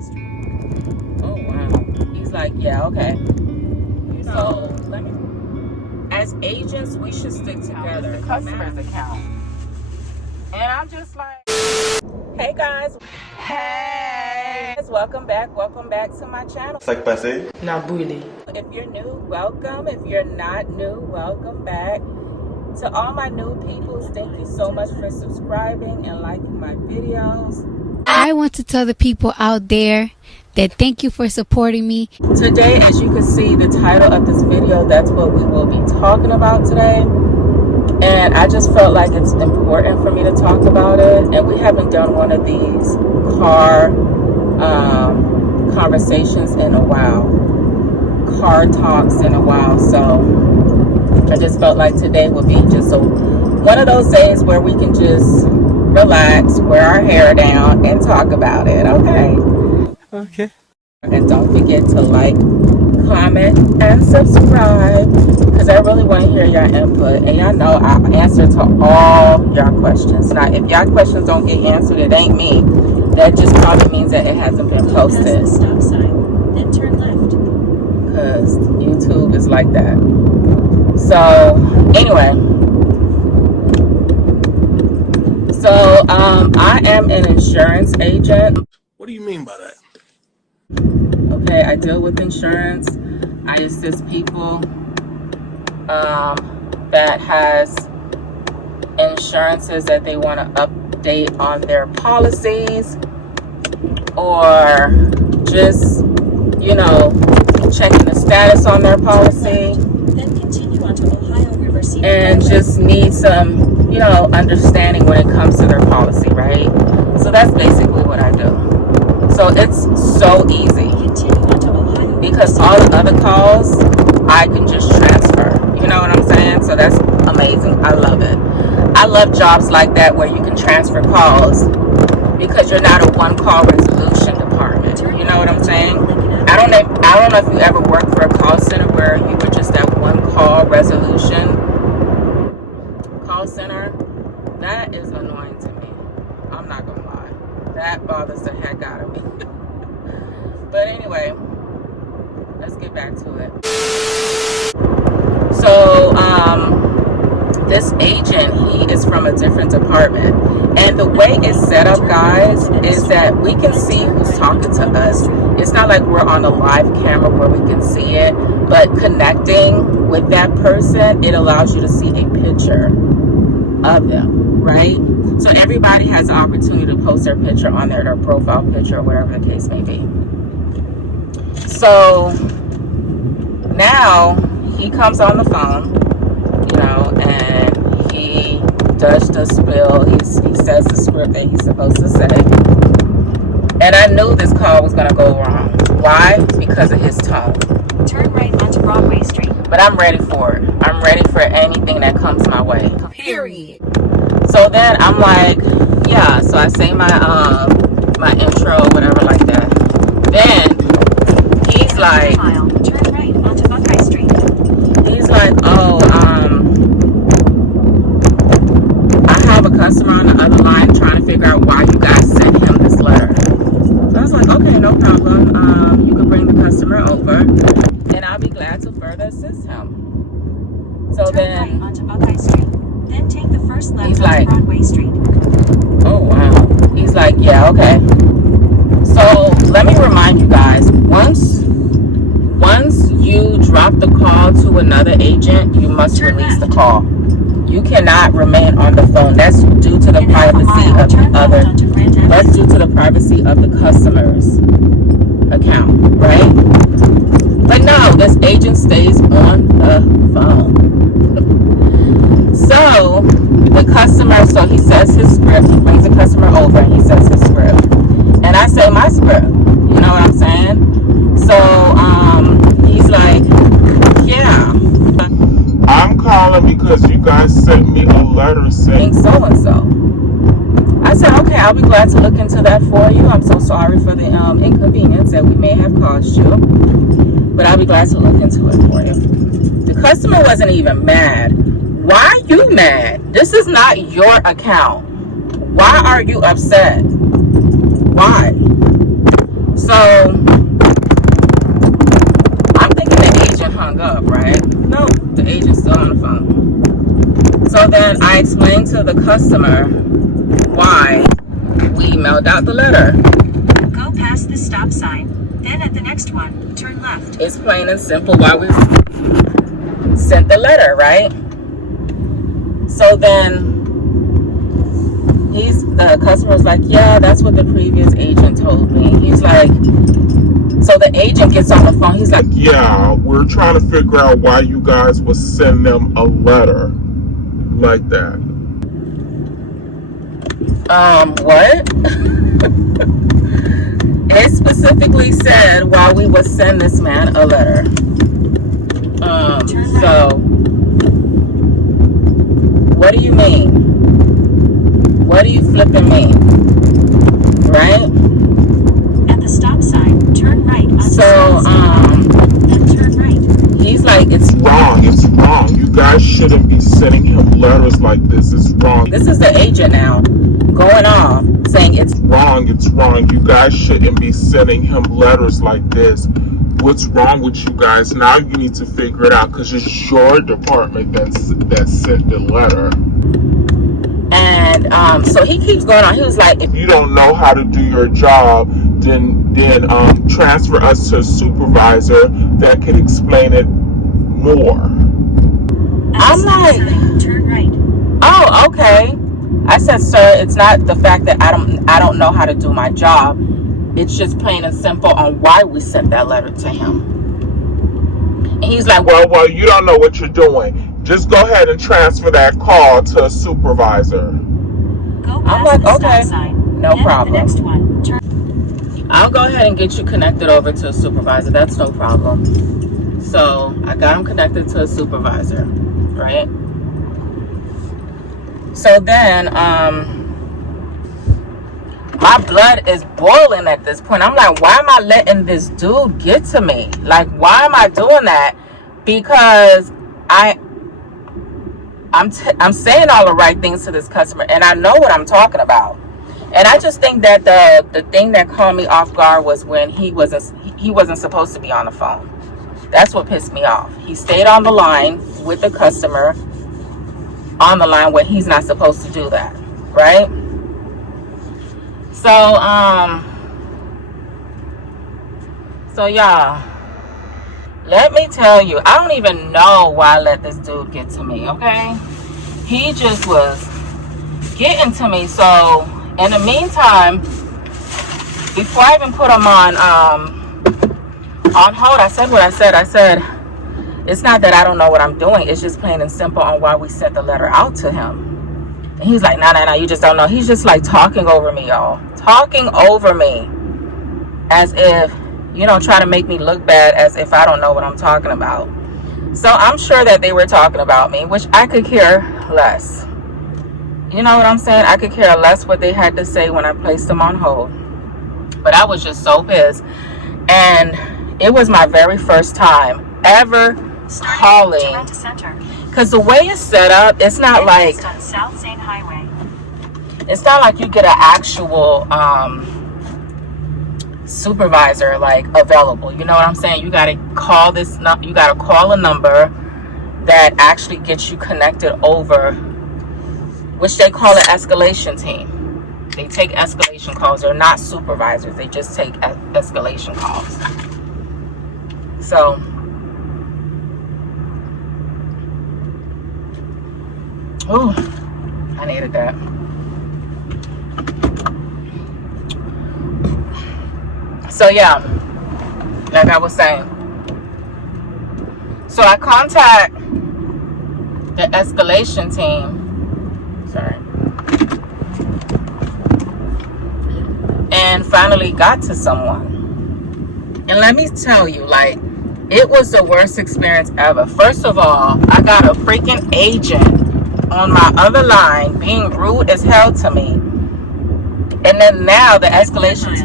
Oh wow. He's like, yeah, okay. So let me. As agents, we should stick together. The customer's account. And I'm just like, hey guys. Hey. Welcome back to my channel. Sac passé? Nabouli. If you're new, welcome. If you're not new, welcome back. To all my new people, thank you so much for subscribing and liking my videos. I want to tell the people out there that thank you for supporting me. Today, as you can see, the title of this video, that's what we will be talking about today. And I just felt like it's important for me to talk about it. And we haven't done one of these car conversations in a while. Car talks in a while. So I just felt like today would be just one of those days where we can just relax, wear our hair down, and talk about it, okay? Okay. And don't forget to like, comment, and subscribe, because I really want to hear your input. And y'all know I answer to all your questions. Now, if y'all questions don't get answered, it ain't me. That just probably means that it hasn't been posted. Stop sign, then turn left. Because YouTube is like that. So, anyway. So, I am an insurance agent. What do you mean by that? Okay, I deal with insurance. I assist people that has insurances that they want to update on their policies, or just, you know, checking the status on their policy, Then continue onto Ohio River Scenic and Highway. just need some, you know, understanding when it comes to their policy, right? So that's basically what I do. So it's so easy, Continue onto Ohio because all the other calls I can just transfer. You know what I'm saying? So that's amazing. I love it. I love jobs like that where you can transfer calls, because you're not a one-call resolution department. You know what I'm saying? I don't know if you ever worked for a call center where you were just that one-call resolution call center. That is annoying to me. I'm not gonna lie. That bothers the heck out of me. But anyway, let's get back to it. So, this agent, he is from a different department. And the way it's set up, guys, is that we can see who's talking to us. It's not like we're on a live camera where we can see it, but connecting with that person, it allows you to see a picture of them, right? So everybody has the opportunity to post their picture on there, their profile picture, or whatever the case may be. So now he comes on the phone, you know, and he does the spill. He says the script that he's supposed to say. And I knew this call was going to go wrong. Why? Because of his tone. Turn right onto Broadway Street. But I'm ready for it. I'm ready for anything that comes my way. Period. So then I'm like, yeah. So I say my intro, whatever, like that. Then he's like, Turn right onto Buckeye Street. he's like, oh, I have a customer on the other line trying to figure out why you guys sent him this letter. So I was like, okay, no problem. You can bring the customer over, and I'll be glad to further assist him. So Turn then right onto Buckeye Street. Then take the first left he's onto like, Broadway Street. oh wow. He's like, yeah, okay. So let me remind you guys, once you drop the call to another agent, you must release the call. You cannot remain on the phone. That's due to the privacy of the other. That's due to the privacy of the customer's account, right? But no, this agent stays on the phone. So the customer, so he says his script. He brings the customer over and he says his script, and I say my script. You know what I'm saying? So he's like, yeah, I'm calling because you guys sent me a letter saying so and so. I said, okay, I'll be glad to look into that for you. I'm so sorry for the inconvenience that we may have caused you, but I'll be glad to look into it for you. The customer wasn't even mad. Why are you mad? This is not your account. Why are you upset? Why? So I'm thinking the agent hung up, right? No, the agent's still on the phone. So then I explained to the customer why we mailed out the letter. Go past the stop sign. Then at the next one, turn left. It's plain and simple why we sent the letter, right? So then the customer's like, yeah, that's what the previous agent told me. He's like, so the agent gets on the phone. He's like, Yeah, we're trying to figure out why you guys would send them a letter like that. What? It specifically said why we would send this man a letter. So what do you mean? What do you flipping mean? Right? At the stop sign, turn right. So, then turn right. he's like, it's Wrong, it's wrong. You guys shouldn't be sending him letters like this. It's wrong. this is the agent now going off saying it's Wrong, it's wrong. You guys shouldn't be sending him letters like this. What's wrong with you guys? Now you need to figure it out because it's your department that sent the letter. and so he keeps going on. He was like, If you don't know how to do your job, then transfer us to a supervisor that can explain it more. At I'm the stop like, sign, turn right. oh, okay. I said, sir, it's not the fact that I don't know how to do my job. It's just plain and simple on why we sent that letter to him. And he's like, Well, you don't know what you're doing. Just go ahead and transfer that call to a supervisor. Go I'm past like, the okay, stop sign. no Then problem. At the next one, turn. I'll go ahead and get you connected over to a supervisor. That's no problem. So I got him connected to a supervisor, right? So then, my blood is boiling at this point. I'm like, why am I letting this dude get to me? Like, why am I doing that? Because I'm saying all the right things to this customer, and I know what I'm talking about. And I just think that the thing that caught me off guard was when he wasn't supposed to be on the phone. That's what pissed me off. He stayed on the line with the customer on the line where he's not supposed to do that, right? So y'all, let me tell you, I don't even know why I let this dude get to me, okay? He just was getting to me. So in the meantime, before I even put him on hold, I said what I said. I said, it's not that I don't know what I'm doing. It's just plain and simple on why we sent the letter out to him. And he's like, no, you just don't know. He's just like talking over me, y'all. Talking over me as if, try to make me look bad, as if I don't know what I'm talking about. So I'm sure that they were talking about me, which I could care less. You know what I'm saying? I could care less what they had to say when I placed them on hold. But I was just so pissed. And it was my very first time ever calling. Because the way it's set up, it's not like, South Saint Highway. it's not like you get an actual supervisor like available. You know what I'm saying? You gotta call you gotta call a number that actually gets you connected over, which they call an escalation team. They take escalation calls. They're not supervisors. They just take escalation calls. So oh, I needed that. So yeah, like I was saying. So I contact the escalation team. Sorry. And finally got to someone. And let me tell you, like, it was the worst experience ever. First of all, I got a freaking agent on my other line being rude as hell to me. And then now the escalation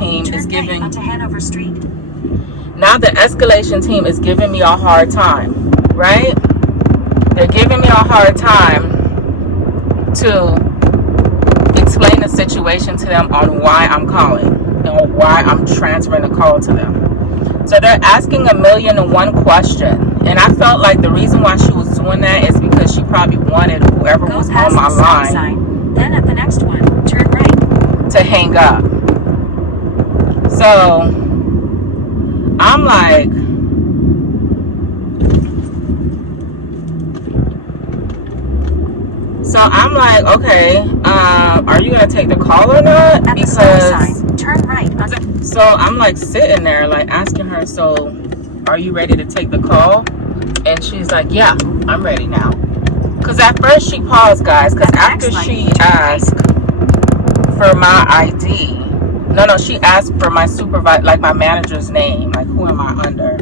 team is giving me a hard time, right? They're giving me a hard time to explain the situation to them on why I'm calling. on why I'm transferring the call to them. So they're asking 1,000,001 question, and I felt like the reason why she was doing that is because she probably wanted whoever was on my line, then at the next one, turn right, to hang up. So I'm like, okay, are you gonna take the call or not? at the stop sign, turn right. So I'm like sitting there, like asking her, so are you ready to take the call? And she's like, yeah, I'm ready now. Because at first she paused, guys, because after she asked for my ID, no, she asked for my supervisor, like my manager's name, like who am I under?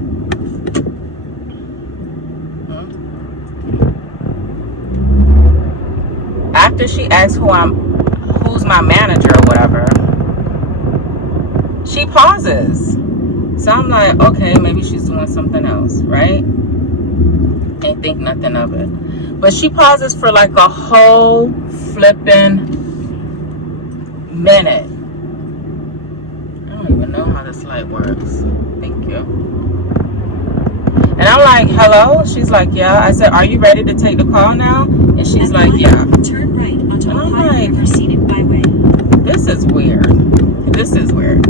After she asked who's my manager or whatever, she pauses. So I'm like, okay, maybe she's doing something else, right? Ain't think nothing of it. But she pauses for like a whole flipping minute. I don't even know how this light works. Thank you. And I'm like, hello? She's like, yeah. I said, are you ready to take the call now? And she's like, yeah. Turn right onto And I'm Ohio River Scenic Byway. This is weird. This is weird.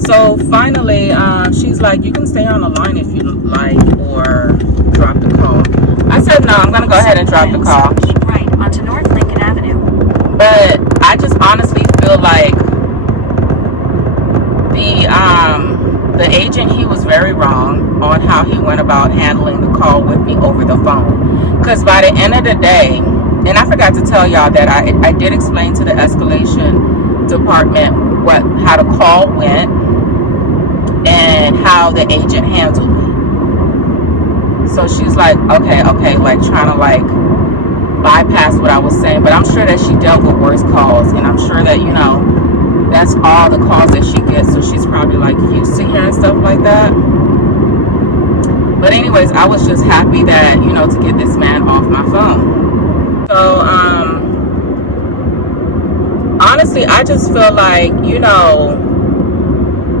So finally, she's like, you can stay on the line if you like, or drop the call. I said, no, I'm going to go ahead and drop the call. Keep right onto North Lincoln Avenue. But I just honestly feel like the agent, he was very wrong on how he went about handling the call with me over the phone. Because by the end of the day, and I forgot to tell y'all that I did explain to the escalation department how the call went and how the agent handled me. So she's like, okay, like trying to like bypass what I was saying. But I'm sure that she dealt with worse calls, and I'm sure that, you know, that's all the calls that she gets. So she's probably like used to hearing stuff like that. But anyways, I was just happy that, you know, to get this man off my phone. So, honestly, I just feel like, you know,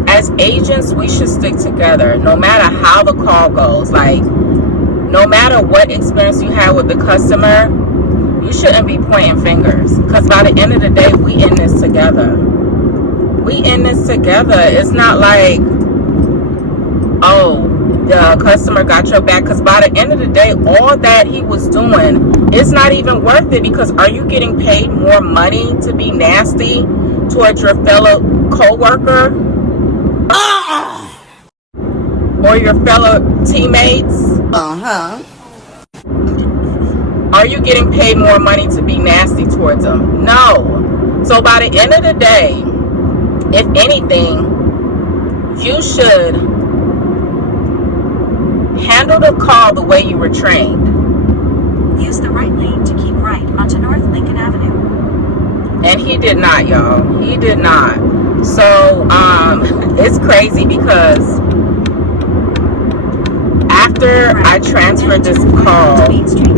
as agents, we should stick together no matter how the call goes. Like, no matter what experience you have with the customer, you shouldn't be pointing fingers. Because by the end of the day, we in this together. We in this together. It's not like, oh, the customer got your back. Because by the end of the day, all that he was doing, it's not even worth it. Because are you getting paid more money to be nasty towards your fellow co-worker? Or your fellow teammates? Are you getting paid more money to be nasty towards them? No. So by the end of the day, if anything, you should handle the call the way you were trained. Use the right lane to keep right onto North Lincoln Avenue. And he did not, y'all. He did not. So, it's crazy because after I transferred this call Main Street.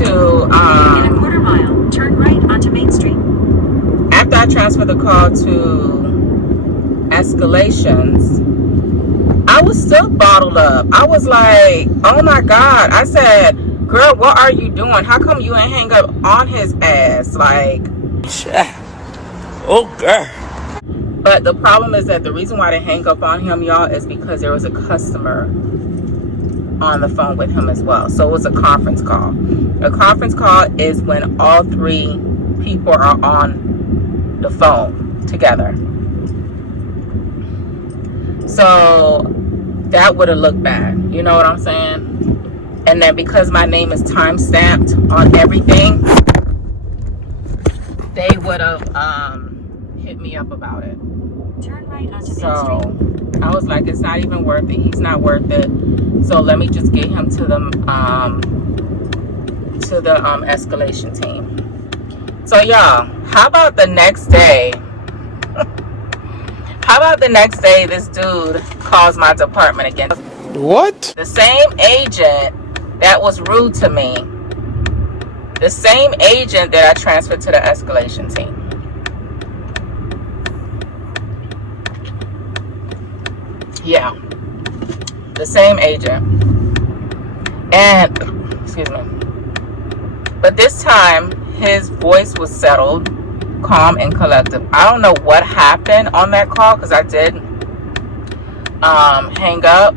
to, In a quarter mile, turn right onto Main Street. after I transferred the call to escalations, I was still bottled up. I was like, oh my God. I said, girl, what are you doing? How come you ain't hang up on his ass? Like, okay. but the problem is that the reason why they hang up on him, y'all, is because there was a customer on the phone with him as well. So it was a conference call. A conference call is when all three people are on the phone together. So that would have looked bad. You know what I'm saying? And then because my name is time stamped on everything, they would have hit me up about it. Turn right onto Main Street. So I was like, it's not even worth it. He's not worth it. So let me just get him to the escalation team. So y'all, how about the next day? How about the next day this dude calls my department again? What? The same agent that was rude to me. The same agent that I transferred to the escalation team. Yeah, the same agent. And excuse me, but this time his voice was settled, calm and collective. I don't know what happened on that call, because I did hang up.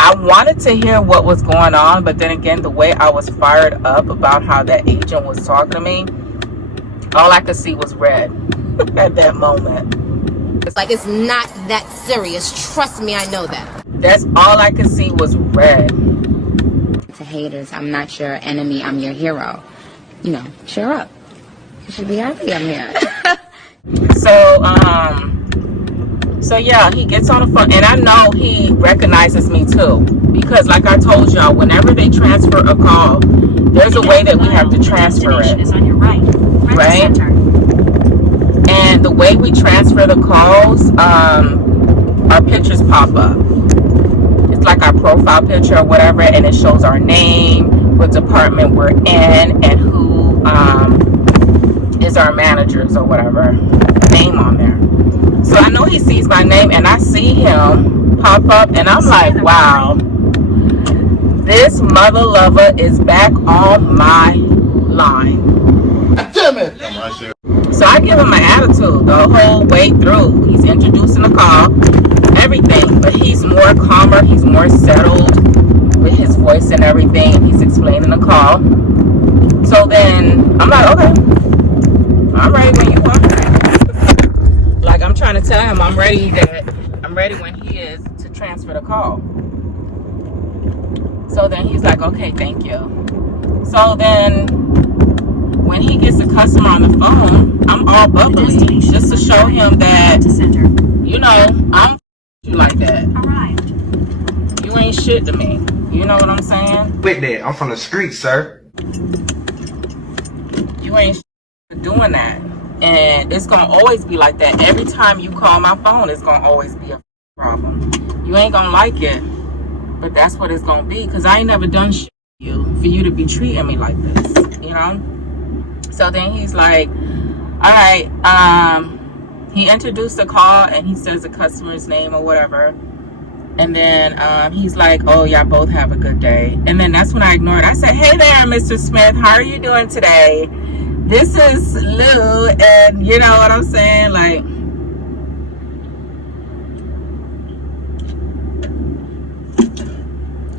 I wanted to hear what was going on, but then again, the way I was fired up about how that agent was talking to me, all I could see was red at that moment. Like, it's not that serious. Trust me, I know that. That's all I could see was red. To haters, I'm not your enemy, I'm your hero. You know, cheer up. You should be happy I'm here. So yeah, he gets on the phone, and I know he recognizes me too, because like I told y'all, whenever they transfer a call, there's a way that we have to transfer it. Is on your right. Right? And the way we transfer the calls, our pictures pop up. It's like our profile picture or whatever, and it shows our name, what department we're in, and who is our managers or whatever name on there. So I know he sees my name, and I see him pop up, and I'm like, wow, this mother lover is back on my line. Damn it! So I give him my attitude the whole way through. He's introducing the call, everything, but he's more calmer, he's more settled with his voice and everything. He's explaining the call. So then I'm like, okay, I'm ready when you are. Like, I'm trying to tell him I'm ready when he is to transfer the call. So then he's like, okay, thank you. So then when he gets a customer on the phone, I'm all bubbly just to show him that, you know, I'm you like that. Arrived. You ain't shit to me. You know what I'm saying? With that, I'm from the street, sir. You ain't shit doing that. And it's gonna always be like that. Every time you call my phone, it's gonna always be a problem. You ain't gonna like it, but that's what it's gonna be, because I ain't never done shit for you to be treating me like this, you know? So then he's like, all right, he introduced the call, and he says the customer's name or whatever, and then he's like, oh, y'all both have a good day. And then that's when I ignored. I said, hey there, Mr. Smith, how are you doing today? This is Lou, and you know what I'm saying, like,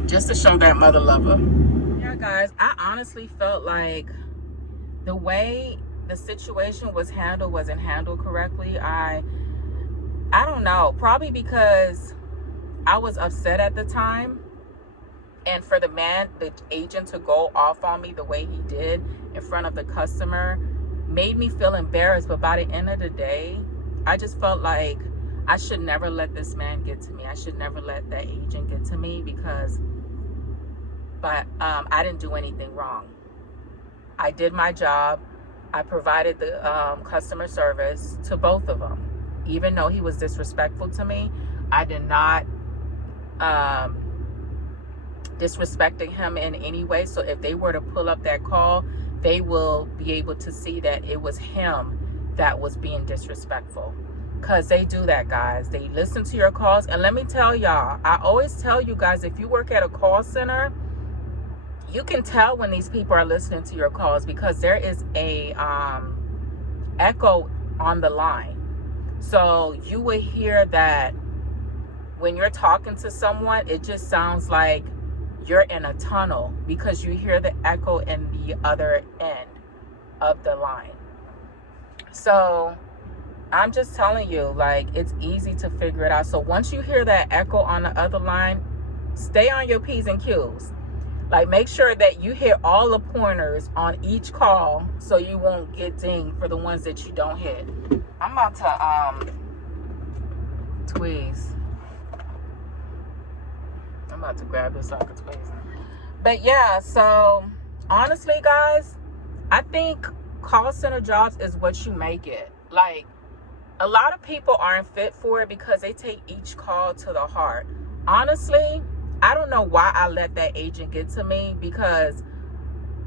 just to show that mother lover. Yeah, guys, I honestly felt like the way the situation was handled wasn't handled correctly. I don't know, probably because I was upset at the time, and for the agent to go off on me the way he did in front of the customer made me feel embarrassed. But by the end of the day, I just felt like I should never let this man get to me. I should never let that agent get to me, because I didn't do anything wrong. I did my job. I provided the customer service to both of them. Even though he was disrespectful to me, I did not disrespecting him in any way. So if they were to pull up that call, they will be able to see that it was him that was being disrespectful, because they do that, guys. They listen to your calls. And let me tell y'all, I always tell you guys, if you work at a call center, you can tell when these people are listening to your calls, because there is a echo on the line. So you will hear that when you're talking to someone, it just sounds like you're in a tunnel, because you hear the echo in the other end of the line. So I'm just telling you, like, it's easy to figure it out. So once you hear that echo on the other line, stay on your P's and Q's. Like, make sure that you hit all the pointers on each call, so you won't get dinged for the ones that you don't hit. I'm about to tweeze. I'm about to grab this so I can tweeze. But yeah, so honestly, guys, I think call center jobs is what you make it. Like, a lot of people aren't fit for it because they take each call to the heart. Honestly, I don't know why I let that agent get to me, because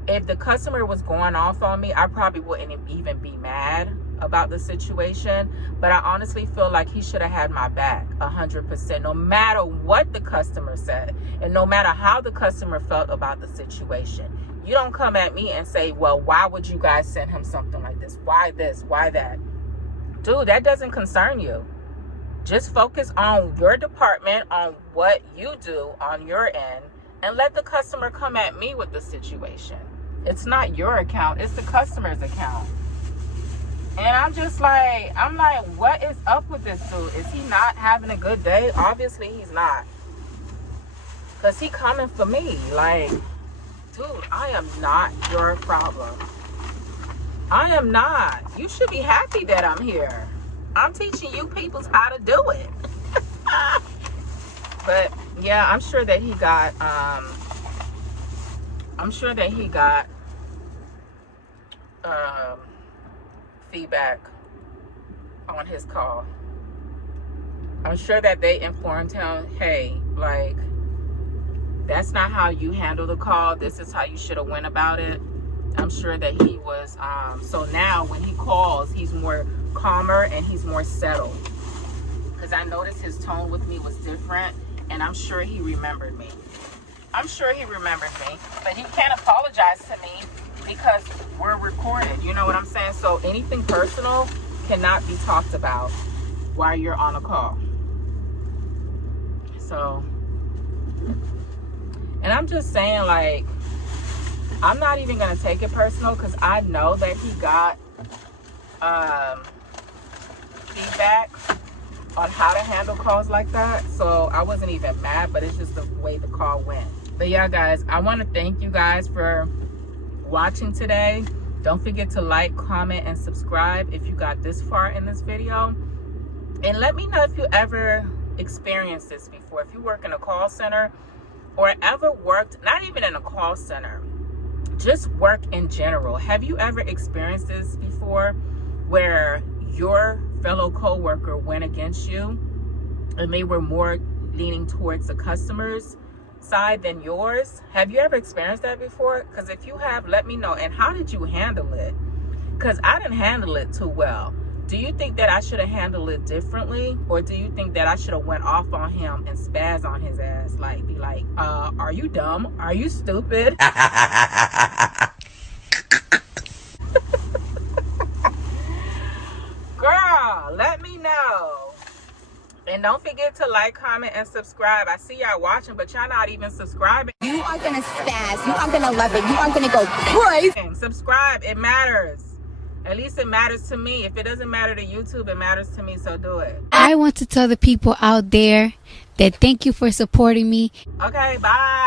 if the customer was going off on me, I probably wouldn't even be mad. about the situation, but I honestly feel like he should have had my back 100%, no matter what the customer said and no matter how the customer felt about the situation. You don't come at me and say, well, why would you guys send him something like this? Why this? Why that? Dude, that doesn't concern you. Just focus on your department, on what you do on your end, and let the customer come at me with the situation. It's not your account, it's the customer's account. And I'm like, what is up with this dude? Is he not having a good day? Obviously he's not. Because he coming for me. Like, dude, I am not your problem. I am not. You should be happy that I'm here. I'm teaching you peoples how to do it. But yeah, I'm sure that he got feedback on his call. I'm sure that they informed him, hey, like, that's not how you handle the call. This is how you should have went about it. I'm sure that he was, so now when he calls, he's more calmer and he's more settled. Because I noticed his tone with me was different, and I'm sure he remembered me. I'm sure he remembered me, but he can't apologize to me because we're recorded. You know what I'm saying? So anything personal cannot be talked about while you're on a call. So, and I'm just saying, like, I'm not even going to take it personal because I know that he got feedback on how to handle calls like that. So I wasn't even mad, but it's just the way the call went. But yeah, guys, I want to thank you guys for watching today. Don't forget to like, comment, and subscribe if you got this far in this video. And let me know if you ever experienced this before. If you work in a call center or ever worked, not even in a call center, just work in general. Have you ever experienced this before where your fellow coworker went against you and they were more leaning towards the customer's side than yours? Have you ever experienced that before? Because if you have, let me know. And how did you handle it? Because I didn't handle it too well. Do you think that I should have handled it differently? Or do you think that I should have went off on him and spaz on his ass? Like, be like, are you dumb? Are you stupid? Girl, let me know. And don't forget to like, comment, and subscribe. I see y'all watching, but y'all not even subscribing. You are gonna spaz. You are gonna love it. You are gonna go crazy. Subscribe. It matters. At least it matters to me. If it doesn't matter to YouTube, it matters to me, so do it. I want to tell the people out there that thank you for supporting me. Okay, bye.